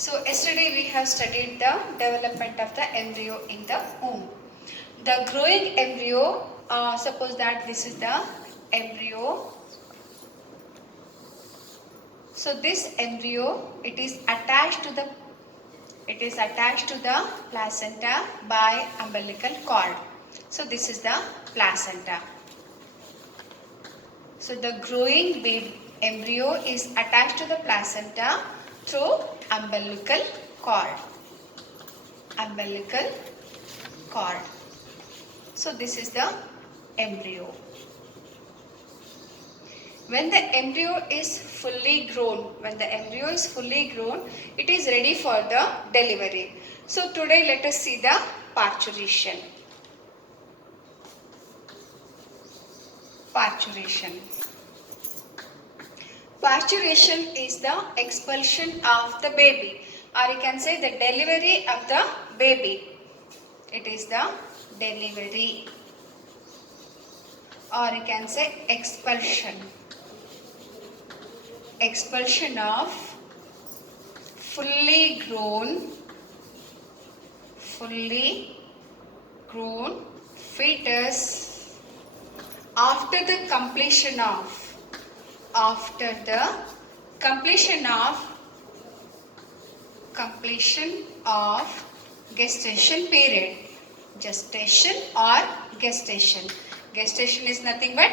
So yesterday we have studied the development of the embryo in the womb. The growing embryo, suppose that this is the embryo. So this embryo, it is attached to the placenta by umbilical cord. So this is the placenta. So the growing embryo is attached to the placenta through umbilical cord. Umbilical cord. So this is the embryo. When the embryo is fully grown, it is ready for the delivery. So today let us see the parturition. Parturition is the expulsion of the baby, or you can say the delivery of the baby. It is the delivery, or you can say expulsion. Expulsion of fully grown fetus after the completion of gestation period. Gestation is nothing but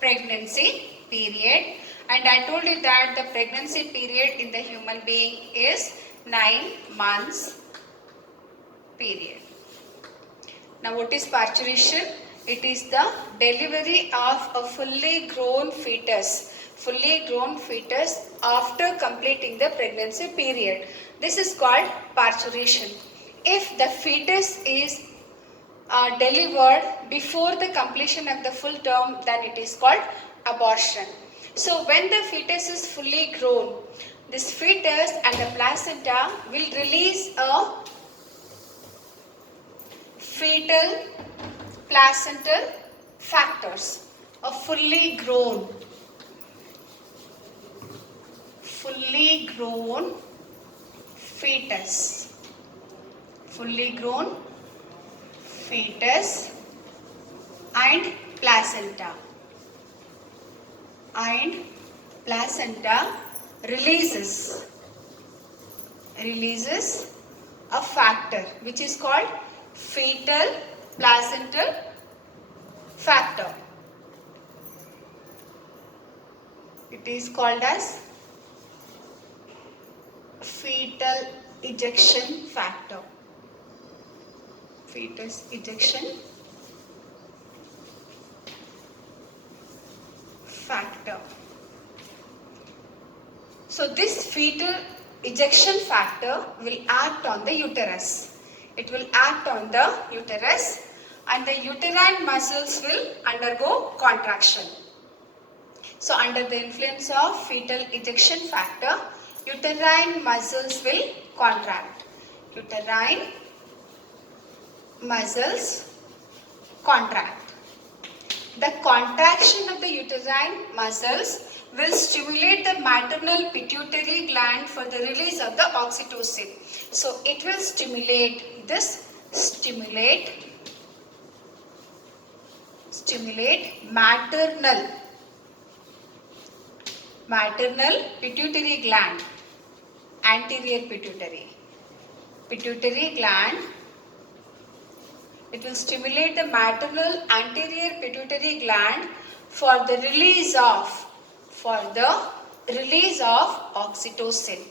pregnancy period, and I told you that the pregnancy period in the human being is 9 months period. Now what is parturition? It is the delivery of a fully grown fetus after completing the pregnancy period. This is called parturition. If the fetus is delivered before the completion of the full term, then it is called abortion. So when the fetus is fully grown, this fetus and the placenta will release a fetal placental factors. A fully grown fetus and placenta releases a factor which is called fetal placental factor. It is called as fetal ejection factor. Fetus ejection factor. So this fetal ejection factor will act on the uterus. It will act on the uterus, and the uterine muscles will undergo contraction. So under the influence of fetal ejection factor, uterine muscles will contract. Uterine muscles contract. The contraction of the uterine muscles will stimulate the maternal pituitary gland for the release of the oxytocin. So it will stimulate maternal pituitary gland, anterior pituitary gland. It will stimulate the maternal anterior pituitary gland for the release of oxytocin.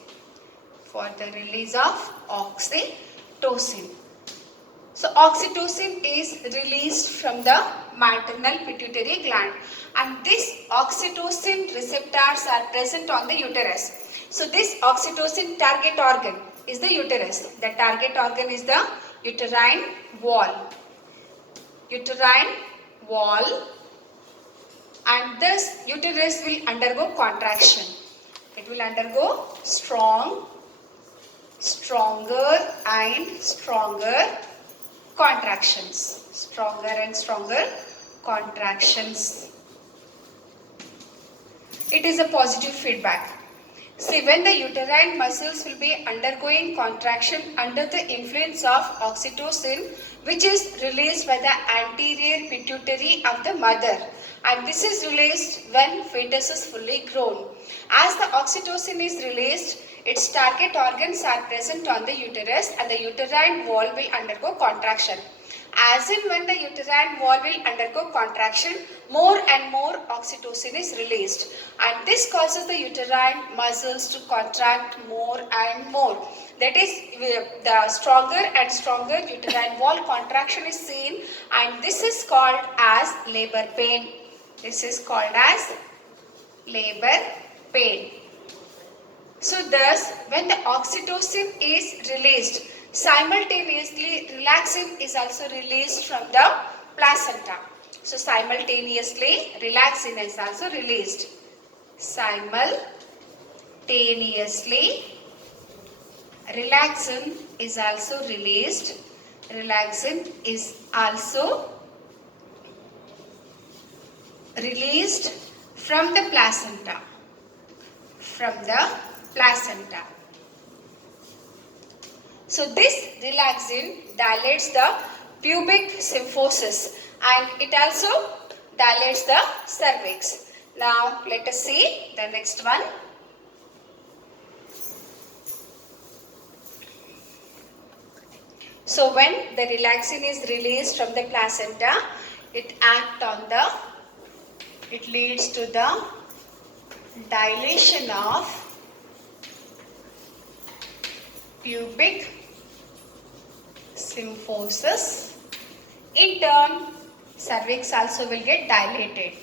So oxytocin is released from the maternal pituitary gland, and these oxytocin receptors are present on the uterus. So this oxytocin target organ is the uterus. The target organ is the uterine wall. And this uterus will undergo contraction. It will undergo stronger and stronger contractions. It is a positive feedback. See, when the uterine muscles will be undergoing contraction under the influence of oxytocin, which is released by the anterior pituitary of the mother, and this is released when fetus is fully grown. As the oxytocin is released, its target organs are present on the uterus and the uterine wall will undergo contraction. As in when the uterine wall will undergo contraction, more and more oxytocin is released, and this causes the uterine muscles to contract more and more. That is, the stronger and stronger uterine wall contraction is seen, and this is called as labor pain. This is called as labor pain. So thus, when the oxytocin is released, simultaneously relaxin is also released from the placenta. So simultaneously relaxin is also released. Simultaneously relaxin is also released. Relaxin is also released from the placenta. From the placenta. So this relaxin dilates the pubic symphysis and it also dilates the cervix. Now let us see the next one. So when the relaxin is released from the placenta, it leads to the dilation of pubic symphysis. In turn, cervix also will get dilated.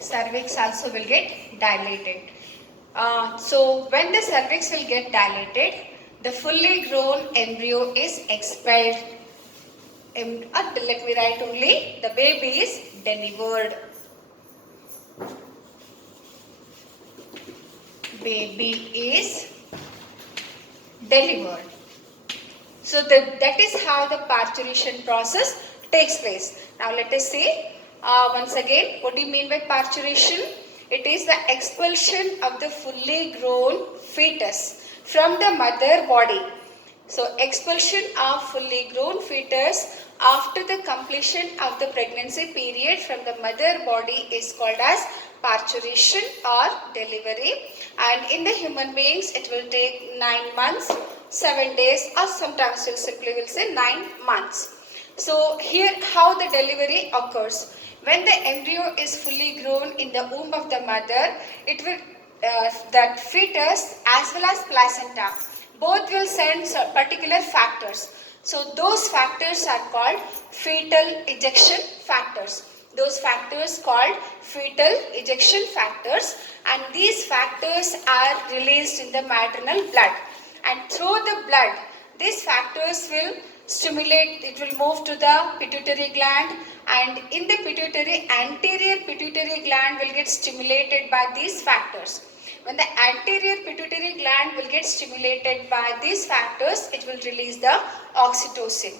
Cervix also will get dilated. So when the cervix will get dilated, the fully grown embryo is expelled. Let me write only, the baby is delivered. Baby is delivered. So that is how the parturition process takes place. Now let us see once again, what do you mean by parturition? It is the expulsion of the fully grown fetus from the mother body. So expulsion of fully grown fetus after the completion of the pregnancy period from the mother body is called as parturition or delivery, and in the human beings it will take 9 months, 7 days, or sometimes we'll simply say 9 months. So here how the delivery occurs. When the embryo is fully grown in the womb of the mother, it will that fetus as well as placenta both will send particular factors. So those factors are called fetal ejection factors. Those factors called fetal ejection factors, and these factors are released in the maternal blood, and through the blood these factors will stimulate, it will move to the pituitary gland, and in the pituitary, anterior pituitary gland will get stimulated by these factors. When the anterior pituitary gland will get stimulated by these factors, it will release the oxytocin.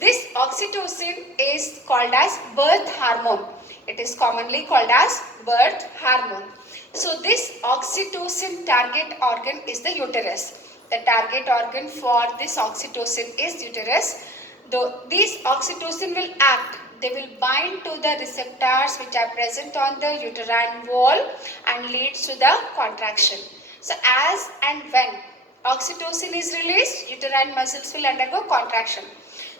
This oxytocin is called as birth hormone. It is commonly called as birth hormone. So this oxytocin target organ is the uterus. The target organ for this oxytocin is uterus. Though these oxytocin will act, they will bind to the receptors which are present on the uterine wall and leads to the contraction. So as and when oxytocin is released, uterine muscles will undergo contraction.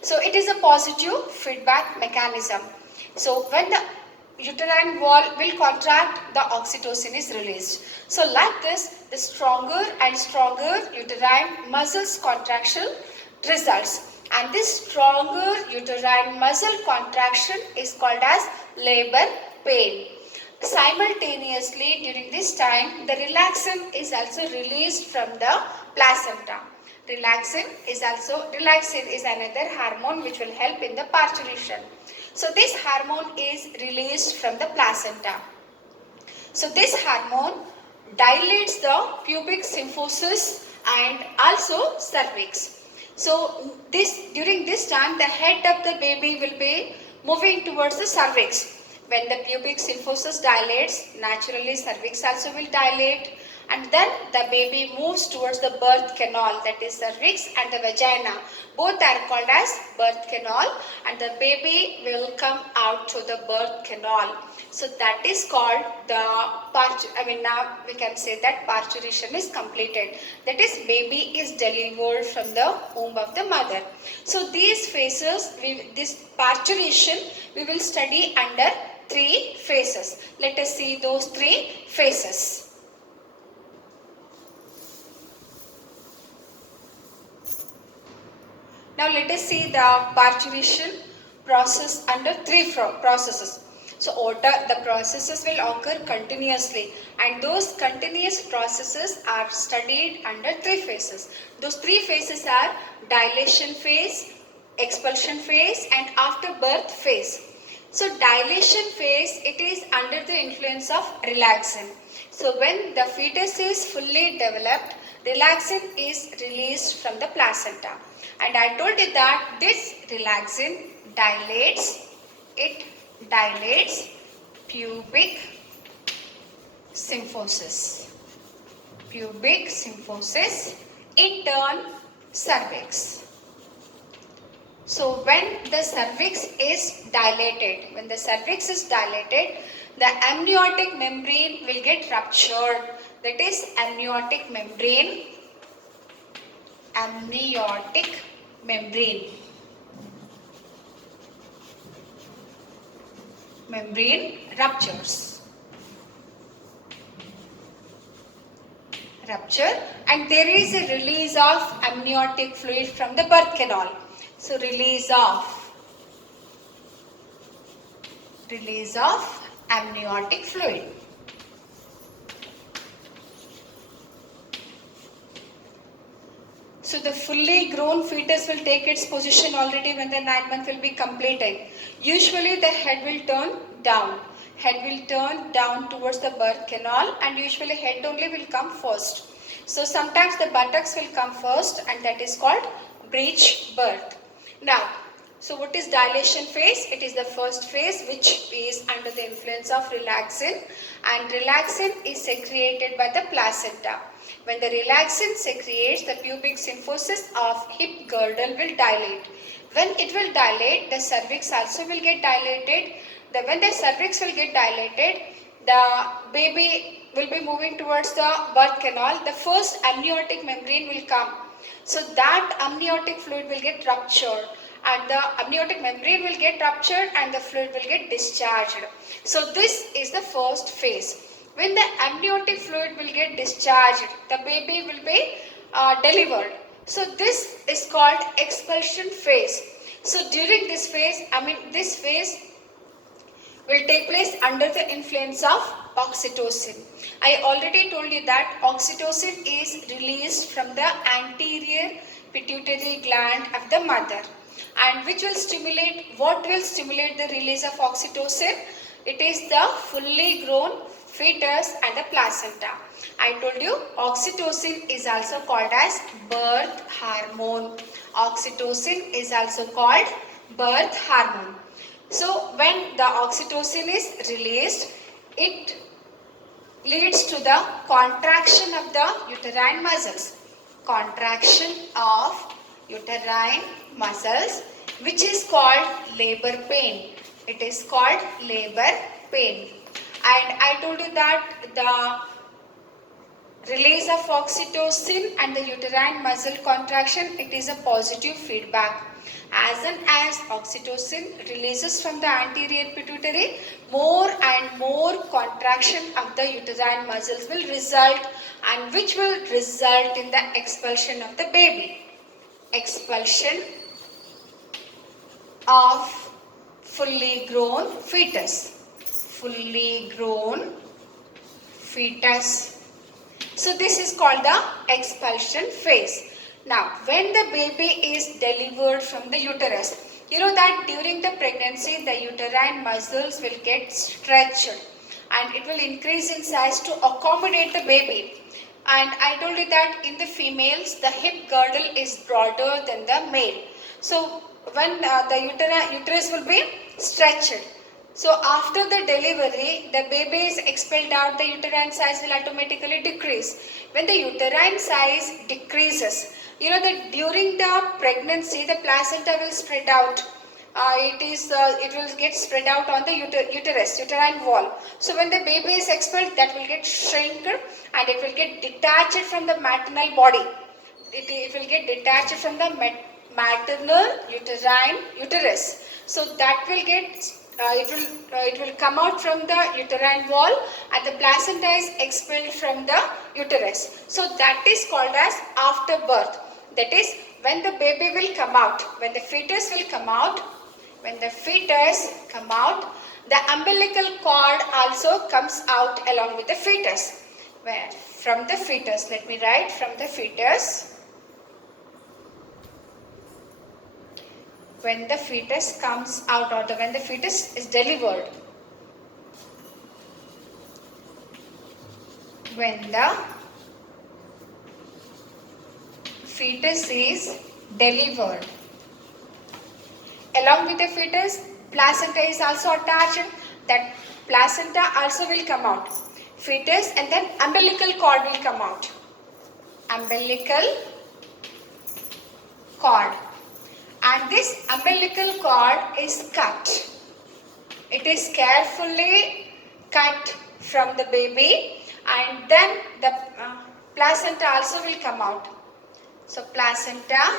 So it is a positive feedback mechanism. So when the uterine wall will contract, the oxytocin is released. So like this, the stronger and stronger uterine muscles contraction results. And this stronger uterine muscle contraction is called as labor pain. Simultaneously, during this time, the relaxin is also released from the placenta. Relaxin is another hormone which will help in the parturition. So this hormone is released from the placenta. So this hormone dilates the pubic symphysis and also cervix. So during this time, the head of the baby will be moving towards the cervix. When the pubic symphysis dilates, naturally cervix also will dilate, and then the baby moves towards the birth canal, that is cervix and the vagina. Both are called as birth canal, and the baby will come out to the birth canal. So that is called the now we can say that parturition is completed. That is, baby is delivered from the womb of the mother. So these phases, this parturition, we will study under 3 phases. Let us see those 3 phases. Now let us see the parturition process under 3 processes. So the processes will occur continuously, and those continuous processes are studied under 3 phases. Those 3 phases are dilation phase, expulsion phase, and after birth phase. So dilation phase, it is under the influence of relaxin. So when the fetus is fully developed, relaxin is released from the placenta. And I told you that this relaxin dilates pubic symphysis. Pubic symphysis, in turn cervix. So when the cervix is dilated, the amniotic membrane will get ruptured. That is, amniotic membrane ruptures. And there is a release of amniotic fluid from the birth canal. So release of amniotic fluid. So the fully grown fetus will take its position already when the 9 months will be completed. Usually the head will turn down. Towards the birth canal, and usually head only will come first. So sometimes the buttocks will come first, and that is called breech birth. Now, so what is dilation phase? It is the first phase which is under the influence of relaxin, and relaxin is secreted by the placenta. When the relaxin secretes, the pubic symphysis of hip girdle will dilate. When it will dilate, the cervix also will get dilated. When the cervix will get dilated, the baby will be moving towards the birth canal. The first amniotic membrane will come. So that amniotic fluid will get ruptured, and the amniotic membrane will get ruptured and the fluid will get discharged. So this is the first phase. When the amniotic fluid will get discharged, the baby will be delivered. So this is called expulsion phase. So during this phase, this phase will take place under the influence of oxytocin. I already told you that oxytocin is released from the anterior pituitary gland of the mother. And what will stimulate the release of oxytocin? It is the fully grown fetus and the placenta. I told you oxytocin is also called as birth hormone. So when the oxytocin is released, it leads to the contraction of the uterine muscles. Which is called labor pain. And I told you that the release of oxytocin and the uterine muscle contraction, it is a positive feedback. As soon as oxytocin releases from the anterior pituitary, more and more contraction of the uterine muscles will result, and which will result in the expulsion of the baby. Expulsion of fully grown fetus. So this is called the expulsion phase. Now, when the baby is delivered from the uterus, you know that during the pregnancy, the uterine muscles will get stretched and it will increase in size to accommodate the baby. And I told you that in the females, the hip girdle is broader than the male. So when the uterus will be stretched, So after the delivery, the baby is expelled out, the uterine size will automatically decrease. When the uterine size decreases, you know that during the pregnancy, the placenta will spread out. It will get spread out on the uterus, uterine wall. So when the baby is expelled, that will get shrink and it will get detached from the maternal body. It will get detached from the maternal uterine uterus. So that will get it will come out from the uterine wall and the placenta is expelled from the uterus. So that is called as after birth. That is when the baby will come out, when the fetus will come out, when the fetus come out, the umbilical cord also comes out along with the fetus. Where from the fetus, let me write from the fetus. When the fetus comes out or when the fetus is delivered. When the fetus is delivered. Along with the fetus, placenta is also attached. That placenta also will come out. Fetus and then umbilical cord will come out. Umbilical cord. And this umbilical cord is cut. It is carefully cut from the baby and then the placenta also will come out. So placenta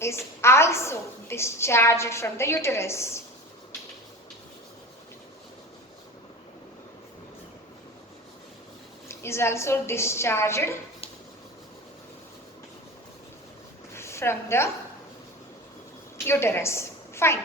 is also discharged from the uterus. Is also discharged from the uterus. Fine.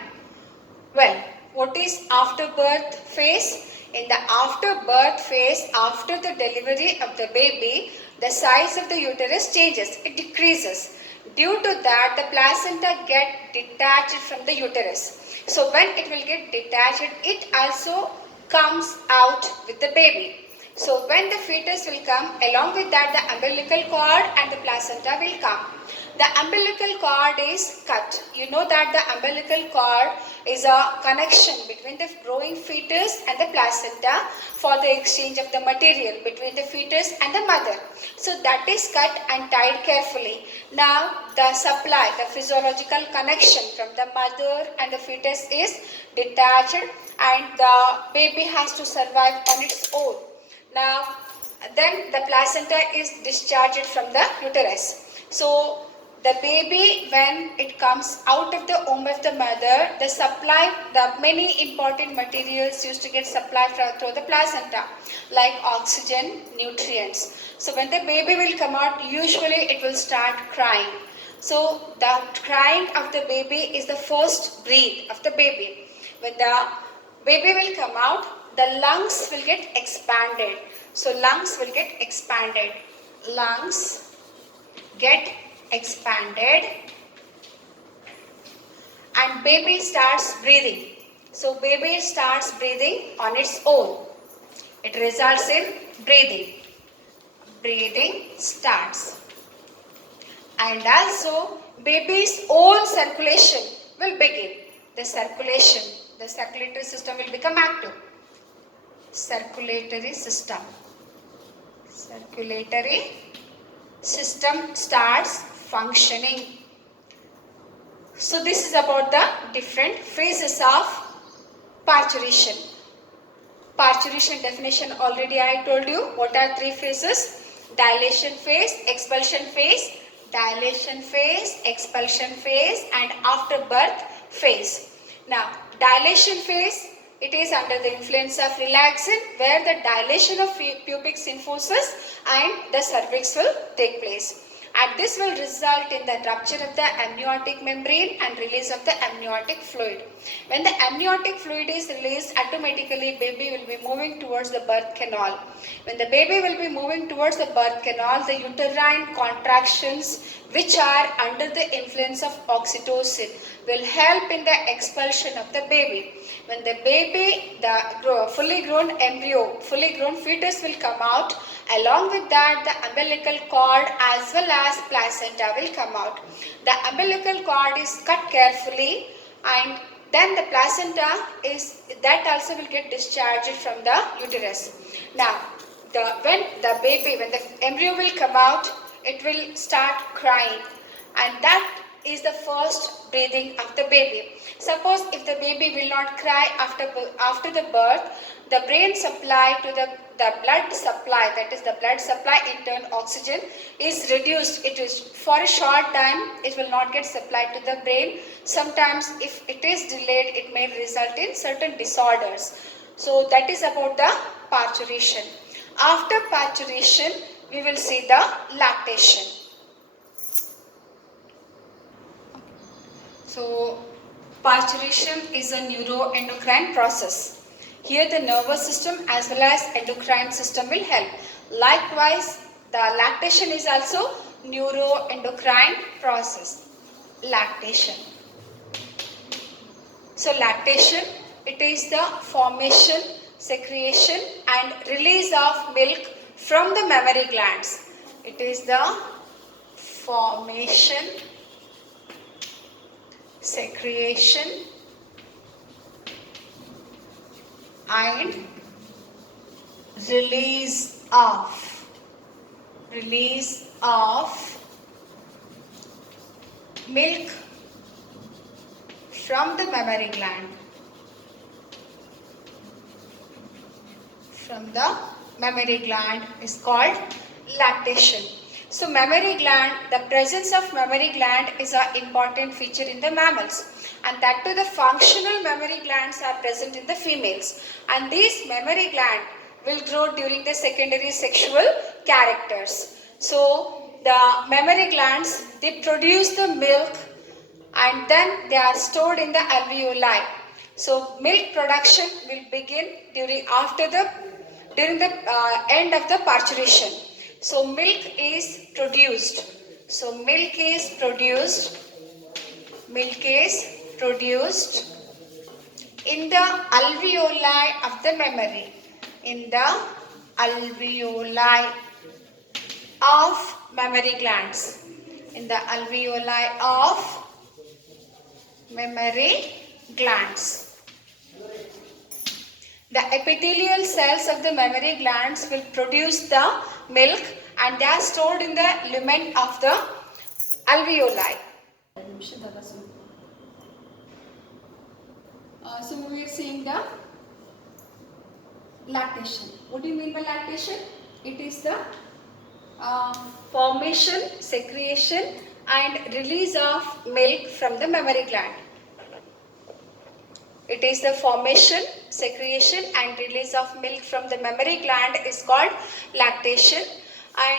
Well, what is after birth phase? In the after birth phase, after the delivery of the baby, the size of the uterus changes. It decreases. Due to that, the placenta get detached from the uterus. So when it will get detached, it also comes out with the baby. So when the fetus will come, along with that the umbilical cord and the placenta will come. The umbilical cord is cut. You know that the umbilical cord is a connection between the growing fetus and the placenta for the exchange of the material between the fetus and the mother. So that is cut and tied carefully. Now the supply, the physiological connection from the mother and the fetus is detached and the baby has to survive on its own. Now then the placenta is discharged from the uterus. So the baby, when it comes out of the womb of the mother, the many important materials used to get supplied through the placenta, like oxygen, nutrients. So when the baby will come out, usually it will start crying. So the crying of the baby is the first breath of the baby. When the baby will come out, the lungs will get expanded. So lungs will get expanded. Lungs get expanded and baby starts breathing. So baby starts breathing on its own. It results in breathing. Breathing starts. And also baby's own circulation will begin. The circulatory system will become active. Circulatory system starts functioning. So this is about the different phases of parturition. Parturition definition already I told you. What are three phases? Dilation phase, expulsion phase, dilation phase, expulsion phase and after birth phase. Now dilation phase, it is under the influence of relaxin where the dilation of pubic symphysis and the cervix will take place. And this will result in the rupture of the amniotic membrane and release of the amniotic fluid. When the amniotic fluid is released, automatically baby will be moving towards the birth canal. When the baby will be moving towards the birth canal, the uterine contractions which are under the influence of oxytocin will help in the expulsion of the baby. When the baby, the fully grown embryo, fully grown fetus will come out, along with that the umbilical cord as well as placenta will come out. The umbilical cord is cut carefully and then the placenta is that also will get discharged from the uterus. Now, when the embryo will come out, it will start crying, and that is the first breathing of the baby. Suppose if the baby will not cry after the birth, the brain supply to the blood supply, that is the blood supply in turn oxygen is reduced. It is for a short time, it will not get supplied to the brain. Sometimes if it is delayed, it may result in certain disorders. So that is about the parturition. After parturition, we will see the lactation. So parturition is a neuroendocrine process. Here the nervous system as well as endocrine system will help. Likewise, the lactation is also neuroendocrine process. Lactation. So lactation, it is the formation, secretion and release of milk from the mammary glands. It is the formation, secretion and release of milk from the mammary gland. From the mammary gland is called lactation. So mammary gland, the presence of mammary gland is an important feature in the mammals, and that too the functional mammary glands are present in the females, and these mammary gland will grow during the secondary sexual characters. So the mammary glands, they produce the milk and then they are stored in the alveoli. So milk production will begin during the end of the parturition. So milk is produced. Milk is produced in the alveoli of the mammary. In the alveoli of mammary glands. In the alveoli of mammary glands. The epithelial cells of the mammary glands will produce the milk and they are stored in the lumen of the alveoli. So we are seeing the lactation. What do you mean by lactation? It is the formation, secretion and release of milk from the mammary gland. It is the formation, secretion and release of milk from the mammary gland is called lactation. And